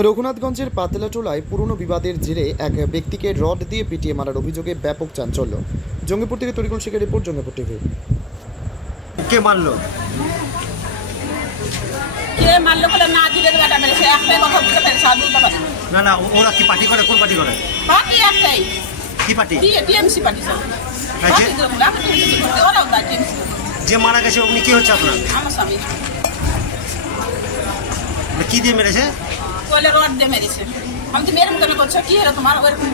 রঘুনাথগঞ্জের পাতলাটোলায় পুরনো বিবাদের জেরে এক ব্যক্তিকে রড দিয়ে পিটিয়ে মারার অভিযোগে ব্যাপক চাঞ্চল্য। জঙ্গিপুর থেকে তরিকুল শেখের রিপোর্ট, জঙ্গিপুর টিভি। কে মারলো? কে মারলো বলে না জিরের গাটা মেরেছে, একটাই কথা বলতে পেরেছে, আর বলতে পারে না না, ওরা কি পার্টি করে? কোন পার্টি করে? পার্টি একটাই, কি পার্টি? টিএমসি পার্টি সব। আছে? ওরাও তাই টিএমসি। যে মারা গেছে উনি কি হচ্ছে আপনার? আমার স্বামী কি দিয়ে মেরেছে? কয়লা রড দিয়ে মেরেছে। আমি তো মেয়ের মতন করছো, কি হলো তোমার? ওরকম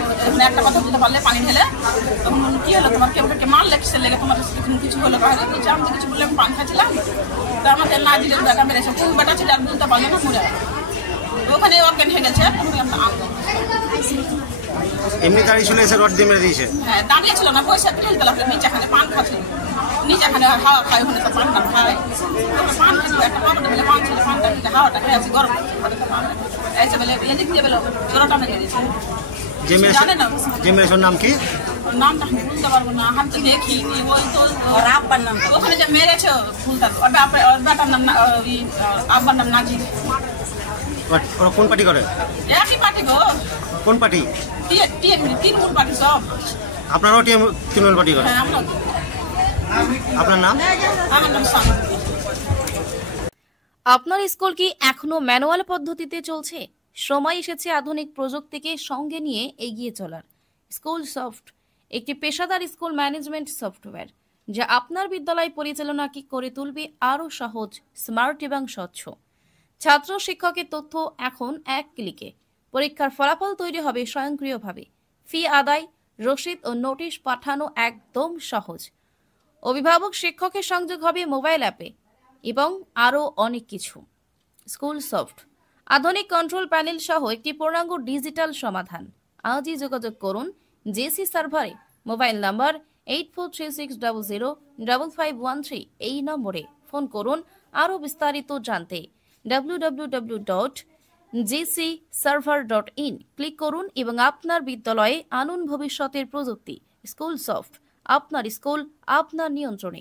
একটা কথা বলতে পারলে পানি ঢেলে, তখন কি হলো তোমার? কেউ মারলে কিসের লেগে? তোমার কিছু হলো বাইরে কিছু? আমি তো কিছু বললে, আমি পান খাচ্ছিলাম, তো আমাদের না জিরের গাটা মেরেছে। কোন বেটা ছিল আর বলতে পারলে না, মরে ওখানে অজ্ঞান হয়ে গেছে। এমনি দাঁড়িয়ে ছিল, এসে রড দিয়ে মেরে দিয়েছে? হ্যাঁ, দাঁড়িয়ে ছিল না, পয়সা ঢেলতে লাগলো নিচেখানে, পান খাচ্ছিল নিচেখানে, হাওয়া খায় ওখানে, তো পানটা খায়, পান খাচ্ছিল একটা পাবটা বলে পান ছিল, পানটা নিতে হাওয়াটা খেয়ে আছে গরম এসে বলে এদিক দিয়ে বেলো জোরাটা মেরে দিয়েছে। জানে না যে মেরেছে ওর নাম কি? নামটা আমি বলতে পারবো না, আমি তো দেখিনি। ওই তো আব্বার নাম, ওখানে যে মেরেছে ভুলটা, ওর বেটার নাম আব্বার নাম নাজির। ওরা কোন পার্টি করে? একই পার্টি গো। কোন পার্টি? তৃণমূল পার্টি সব। আপনারাও তৃণমূল পার্টি করে? হ্যাঁ, আমরা। আপনার নাম? আমার নাম সামি। আপনার স্কুল কি এখনো ম্যানুয়াল পদ্ধতিতে চলছে? সময় এসেছে আধুনিক প্রযুক্তিকে সঙ্গে নিয়ে এগিয়ে চলার। স্কুল সফট একটি পেশাদার স্কুল ম্যানেজমেন্ট সফটওয়্যার, যা আপনার বিদ্যালয় পরিচালনাকে করে তুলবে আরও সহজ, স্মার্ট এবং স্বচ্ছ। ছাত্র শিক্ষকের তথ্য এখন এক ক্লিকে। পরীক্ষার ফলাফল তৈরি হবে স্বয়ংক্রিয়ভাবে। ফি আদায়, রসিদ ও নোটিশ পাঠানো একদম সহজ। অভিভাবক শিক্ষকের সংযোগ হবে মোবাইল অ্যাপে এবং আরও অনেক কিছু। স্কুল সফট আধুনিক কন্ট্রোল প্যানেল সহ একটি পূর্ণাঙ্গ ডিজিটাল সমাধান। আজই যোগাযোগ করুন জেসি সার্ভারে। মোবাইল নাম্বার 8436005513 এই নম্বরে ফোন করুন আরও বিস্তারিত জানতে। www.jcserver.in ক্লিক করুন এবং আপনার বিদ্যালয়ে আনুন ভবিষ্যতের প্রযুক্তি। স্কুল সফট, আপনার স্কুল আপনার নিয়ন্ত্রণে।